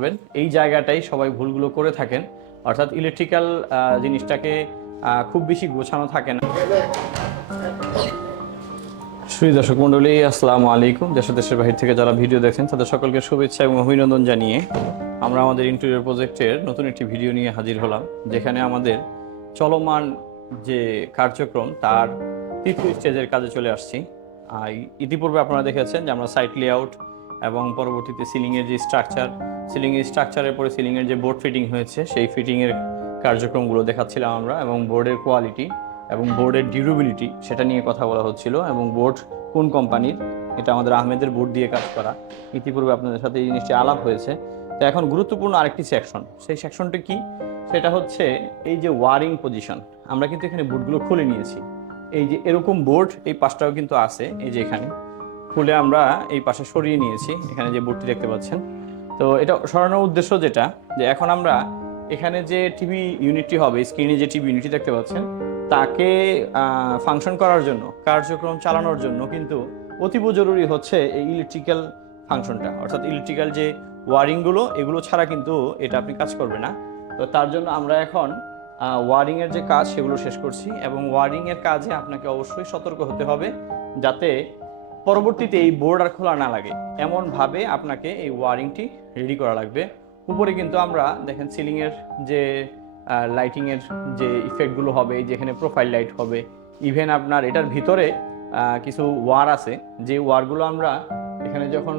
হবেন এই জায়গাটাই সবাই ভুলগুলো করে থাকেন। অর্থাৎ ইলেকট্রিক্যাল জিনিসটাকে খুব বেশি গোছানো থাকে না। শ্রী দর্শক মন্ডলী, আসসালামু আলাইকুম। দেশ দেশের বাহির থেকে যারা ভিডিও দেখছেন, তাদের সকলকে শুভেচ্ছা এবং অভিনন্দন জানিয়ে আমরা আমাদের ইন্টেরিয়র প্রজেক্টের নতুন একটি ভিডিও নিয়ে হাজির হলাম, যেখানে আমাদের চলমান যে কার্যক্রম, তার তৃতীয় স্টেজের কাজে চলে আসছি। ইতিপূর্বে আপনারা দেখেছেন যে আমরা সাইট লেআউট এবং পরবর্তীতে সিলিংয়ের যে স্ট্রাকচার সিলিংয়ের স্ট্রাকচারের পরে সিলিংয়ের যে বোর্ড ফিটিং হয়েছে, সেই ফিটিংয়ের কার্যক্রমগুলো দেখাচ্ছিলাম আমরা এবং বোর্ডের কোয়ালিটি এবং বোর্ডের ডিউরেবিলিটি সেটা নিয়ে কথা বলা হচ্ছিল এবং বোর্ড কোন কোম্পানির এটা আমাদের আহমেদের বোর্ড দিয়ে কাজ করা। ইতিপূর্বে আপনাদের সাথে এই জিনিসটি আলাপ হয়েছে। তো এখন গুরুত্বপূর্ণ আরেকটি সেকশন সেই সেকশনটি কি? সেটা হচ্ছে এই যে ওয়ারিং পজিশন আমরা কিন্তু এখানে বোর্ডগুলো খুলে নিয়েছি। এই যে এরকম বোর্ড এই পাশটাও কিন্তু আছে, এই যে এখানে। খুলে আমরা এই পাশে সরিয়ে নিয়েছি, এখানে যে বোর্ডটি দেখতে পাচ্ছেন। তো এটা সরানোর উদ্দেশ্য যেটা, যে এখন আমরা এখানে যে টিভি ইউনিটটি হবে স্ক্রিনে যে টিভি ইউনিটটি দেখতে পাচ্ছেন, তাকে ফাংশন করার জন্য, কার্যক্রম চালানোর জন্য কিন্তু অতীব জরুরি হচ্ছে এই ইলেকট্রিক্যাল ফাংশনটা অর্থাৎ ইলেকট্রিক্যাল যে ওয়ারিংগুলো এগুলো ছাড়া কিন্তু এটা আপনি কাজ করবে না। তো তার জন্য আমরা এখন ওয়ারিংয়ের যে কাজ, সেগুলো শেষ করছি এবং ওয়ারিংয়ের কাজে আপনাকে অবশ্যই সতর্ক হতে হবে, যাতে পরবর্তীতে এই বোর্ড আর খোলা না লাগে, এমনভাবে আপনাকে এই ওয়ারিংটি রেডি করা লাগবে। উপরে কিন্তু আমরা দেখেন সিলিংয়ের যে লাইটিংয়ের যে ইফেক্টগুলো হবে, যেখানে প্রোফাইল লাইট হবে ইভেন আপনার এটার ভিতরে কিছু ওয়ার আছে, যে ওয়ারগুলো আমরা এখানে যখন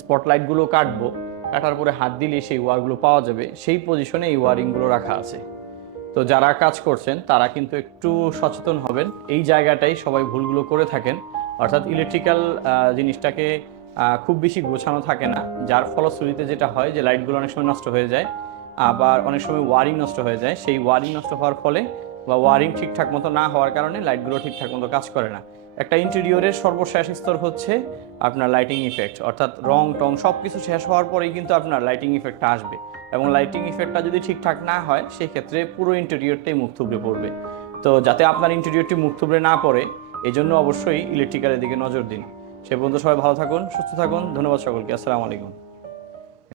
স্পটলাইটগুলো কাটবো, কাটার পরে হাত দিলে সেই ওয়ারগুলো পাওয়া যাবে, সেই পজিশনে এই ওয়ারিংগুলো রাখা আছে। তো যারা কাজ করছেন, তারা কিন্তু একটু সচেতন হবেন। এই জায়গাটাই সবাই ভুলগুলো করে থাকেন। অর্থাৎ ইলেকট্রিক্যাল জিনিসটাকে খুব বেশি গোছানো থাকে না। যার ফলশ্রুতিতে যেটা হয় যে লাইটগুলো অনেক সময় নষ্ট হয়ে যায়, আবার অনেক সময় ওয়ারিং নষ্ট হয়ে যায়। সেই ওয়ারিং নষ্ট হওয়ার ফলে বা ওয়ারিং ঠিকঠাক মতো না হওয়ার কারণে লাইটগুলো ঠিকঠাক মতো কাজ করে না। একটা ইন্টেরিয়রের সর্বশেষ স্তর হচ্ছে আপনার লাইটিং ইফেক্ট অর্থাৎ রং, টং সব কিছু শেষ হওয়ার পরেই কিন্তু আপনার লাইটিং ইফেক্টটা আসবে। এবং লাইটিং ইফেক্টটা যদি ঠিকঠাক না হয় সেই ক্ষেত্রে পুরো ইন্টেরিয়রটাই মুখ থুবড়ে পড়বে। তো যাতে আপনার ইন্টেরিয়রটি মুখ থুবড়ে না পড়ে এই জন্য অবশ্যই ইলেকট্রিক্যালের দিকে নজর দিন। সে পর্যন্ত সবাই ভালো থাকুন, সুস্থ থাকুন, ধন্যবাদ সকলকে, আসসালামু আলাইকুম।